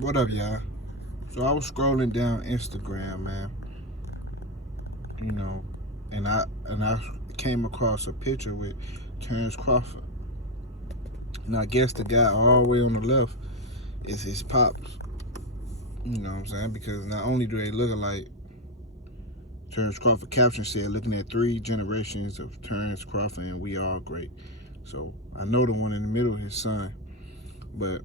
What up, y'all? So I was scrolling down Instagram, man. You know, and I came across a picture with Terence Crawford. And I guess the guy all the way on the left is his pops. You know what I'm saying? Because not only do they look alike, Terence Crawford caption said, "Looking at 3 generations of Terence Crawford, and we all great." So I know the one in the middle is his son. But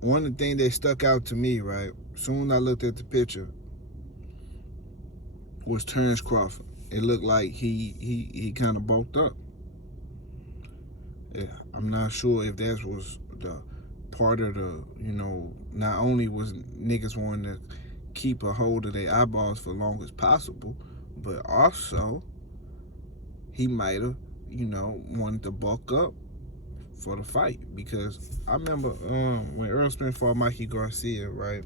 one of the things that stuck out to me, right, soon as I looked at the picture, was Terence Crawford. It looked like he kind of bulked up. Yeah, I'm not sure if that was the part of the, not only was niggas wanting to keep a hold of their eyeballs for long as possible, but also he might have, wanted to bulk up for the fight. Because I remember when Errol Spence fought Mikey Garcia, right?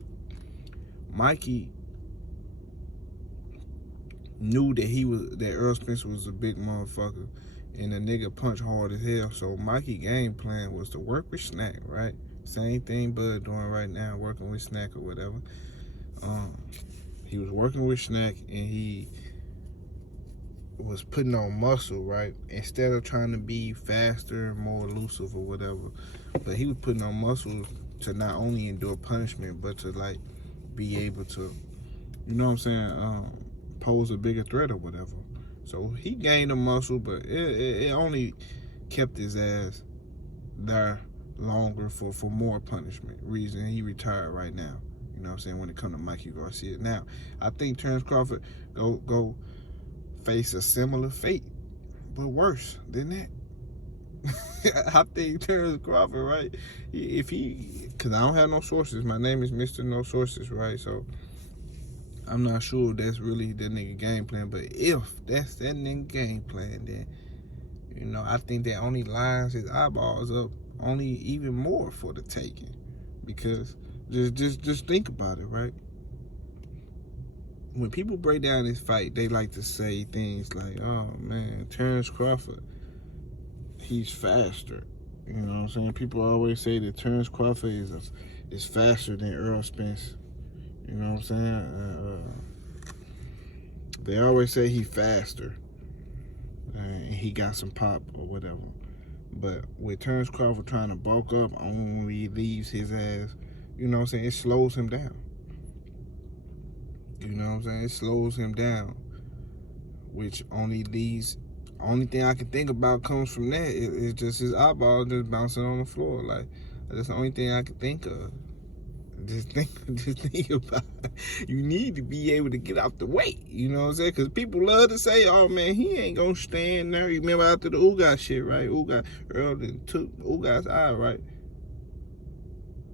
Mikey knew that Errol Spence was a big motherfucker, and the nigga punched hard as hell. So Mikey game plan was to work with Snack, right? Same thing Bud doing right now, working with Snack or whatever. He was working with Snack, and he was putting on muscle, right? Instead of trying to be faster and more elusive or whatever, but he was putting on muscle to not only endure punishment, but to like be able to, you know what I'm saying, pose a bigger threat or whatever. So he gained a muscle, but it only kept his ass there longer for more punishment. Reason he retired right now. You know what I'm saying, when it comes to Mikey Garcia. Now, I think Terence Crawford go face a similar fate, but worse than that. I think Terence Crawford, right? Because I don't have no sources. My name is Mr. No Sources, right? So I'm not sure if that's really that nigga game plan, but if that's that nigga game plan, then I think that only lines his eyeballs up only even more for the taking. Because just think about it, right? When people break down this fight, they like to say things like, "Oh man, Terence Crawford, he's faster." You know what I'm saying? People always say that Terence Crawford is faster than Errol Spence. You know what I'm saying? They always say he's faster and he got some pop or whatever. But with Terence Crawford trying to bulk up, only leaves his ass, you know what I'm saying? It slows him down. You know what I'm saying? It slows him down, which only thing I can think about comes from that is just his eyeball just bouncing on the floor. Like, that's the only thing I can think of. Just think about it. You need to be able to get out the way. You know what I'm saying? Because people love to say, "Oh man, he ain't gonna stand there." You remember after the Ugas shit, right? Earl took Ugas eye, right?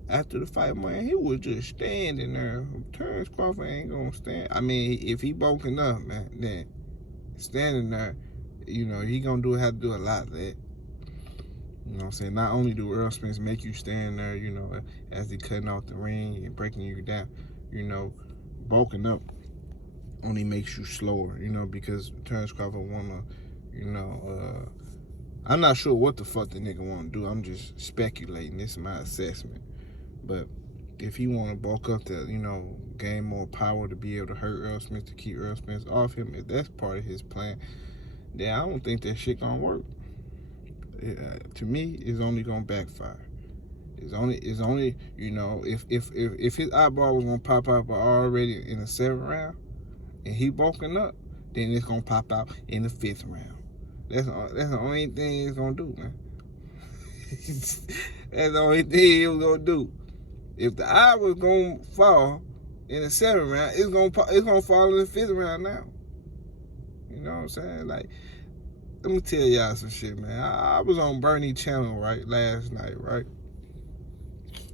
After the fight, man, he was just standing there. Terence Crawford ain't gonna stand. I mean, if he bulking up, man, then standing there, he gonna have to do a lot of that. You know what I'm saying? Not only do Errol Spence make you stand there, as he cutting off the ring and breaking you down, bulking up only makes you slower, because Terence Crawford wanna, I'm not sure what the fuck the nigga wanna do. I'm just speculating. This is my assessment. But if he wanna bulk up to, gain more power to be able to hurt Errol Spence, to keep Errol Spence off him, if that's part of his plan, then I don't think that shit gonna work. To me, it's only gonna backfire. It's only if his eyeball was gonna pop out already in the 7th round, and he bulking up, then it's gonna pop out in the 5th round. That's the only thing it's gonna do, man. That's the only thing it was gonna do. If the eye was gonna fall in the 7th round, it's gonna fall in the 5th round now. You know what I'm saying? Like, let me tell y'all some shit, man. I was on Bernie channel, right, last night, right?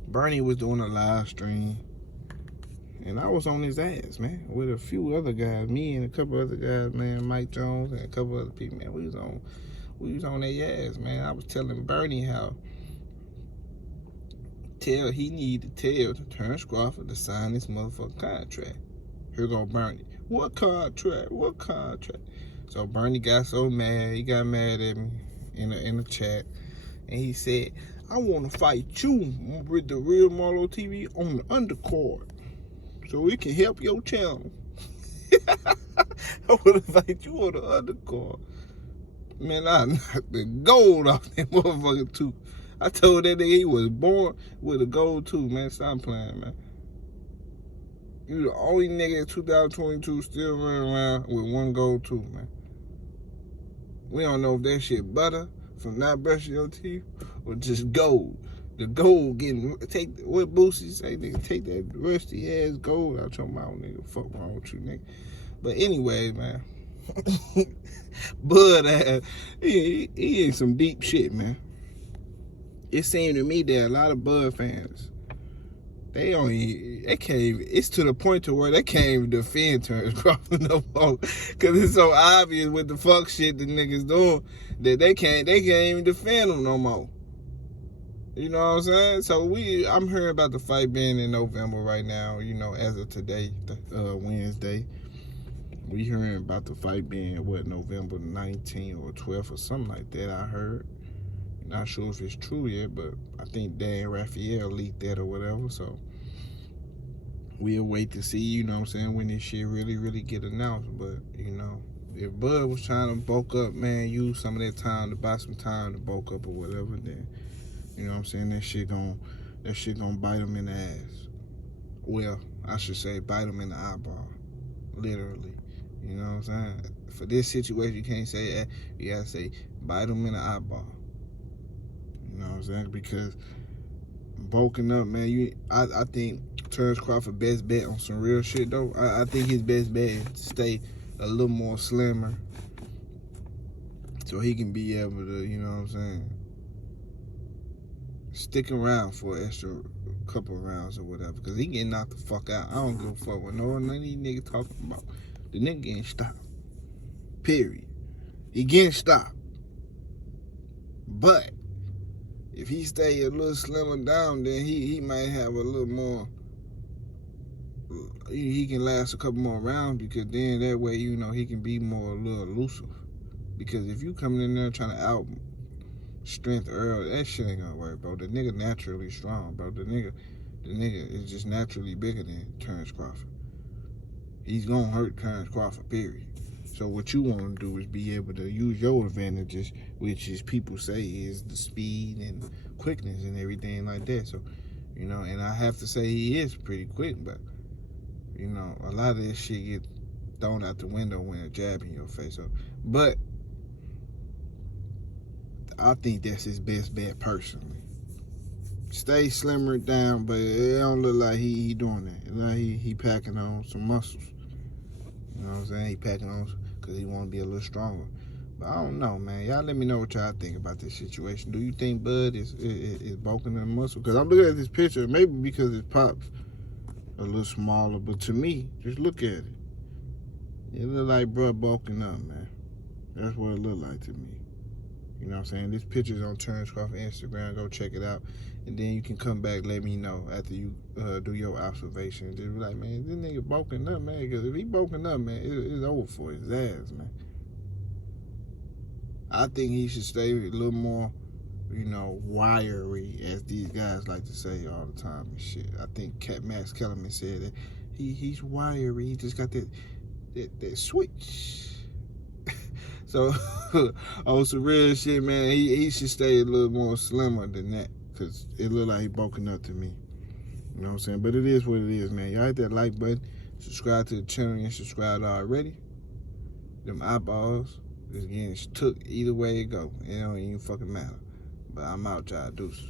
Bernie was doing a live stream, and I was on his ass, man, with a few other guys, me and a couple other guys, man, Mike Jones and a couple other people, man. We was on their ass, man. I was telling Bernie how he need to tell Terence Crawford to sign this motherfucking contract. Here go Bernie. What contract? What contract? So Bernie got so mad, he got mad at me in the chat, and he said, I want to fight you with the real Marlo TV on the undercard, so it can help your channel. I want to fight you on the undercard. Man, I knocked the gold off that motherfucker too. I told that nigga he was born with a gold tooth, man. Stop playing, man. You the only nigga in 2022 still running around with one gold tooth, man. We don't know if that shit butter from not brushing your teeth or just gold. The gold getting, take, what Boosie say, nigga, take that rusty ass gold out your mouth, nigga. Fuck wrong with you, nigga. But anyway, man. Bud, he in some deep shit, man. It seemed to me that a lot of Bud fans, they can't even, it's to the point to where they can't even defend Terence Crawford no more. Cause it's so obvious with the fuck shit the niggas doing that they can't even defend him no more. You know what I'm saying? So I'm hearing about the fight being in November right now, you know, as of today, Wednesday. We hearing about the fight being, November 19th or 12th or something like that, I heard. Not sure if it's true yet, but I think Dan Raphael leaked that or whatever, so we'll wait to see, you know what I'm saying, when this shit really get announced. But, you know, if Bud was trying to bulk up, man, use some of that time to buy some time to bulk up or whatever, then, you know what I'm saying, that shit gonna bite him in the ass. Well, I should say bite him in the eyeball, literally. You know what I'm saying? For this situation, you can't say that. You gotta say bite him in the eyeball. You know what I'm saying? Because bulking up, man, I think Terence Crawford best bet on some real shit though. I think his best bet is to stay a little more slimmer, so he can be able to, you know what I'm saying, stick around for an extra couple of rounds or whatever. Because he getting knocked the fuck out. I don't give a fuck what none of these niggas talking about. The nigga getting stopped. Period. He getting stopped. But if he stay a little slimmer down, then he might have a little more. He can last a couple more rounds, because then that way, you know, he can be more a little elusive. Because if you coming in there trying to out strength Earl, that shit ain't gonna work, bro. The nigga naturally strong, bro. The nigga is just naturally bigger than Terence Crawford. He's gonna hurt Terence Crawford, period. So what you want to do is be able to use your advantages, which is, people say, is the speed and quickness and everything like that. So, you know, and I have to say he is pretty quick, but, you know, a lot of this shit get thrown out the window when a jab in your face. So, but I think that's his best bet personally. Stay slimmer down, but it don't look like he doing that. It look like he packing on some muscles. You know what I'm saying? He packing on because he want to be a little stronger. But I don't know, man. Y'all let me know what y'all think about this situation. Do you think Bud is bulking in muscle? Because I'm looking at this picture, maybe because his pops a little smaller, but to me, just look at it. It look like Bud bulking up, man. That's what it look like to me. You know what I'm saying? This picture's on Terence Crawford Instagram. Go check it out. And then you can come back, let me know after you do your observation. Just be like, man, this nigga bulking up, man. Because if he bulking up, man, it's over for his ass, man. I think he should stay a little more, you know, wiry, as these guys like to say all the time and shit. I think Max Kellerman said that he's wiry. He just got that switch. So, on some real shit, man, he should stay a little more slimmer than that, because it look like he bulking up to me. You know what I'm saying? But it is what it is, man. Y'all hit that like button, subscribe to the channel, and subscribe already. Them eyeballs is getting took either way it go. It don't even fucking matter. But I'm out, y'all. Deuces.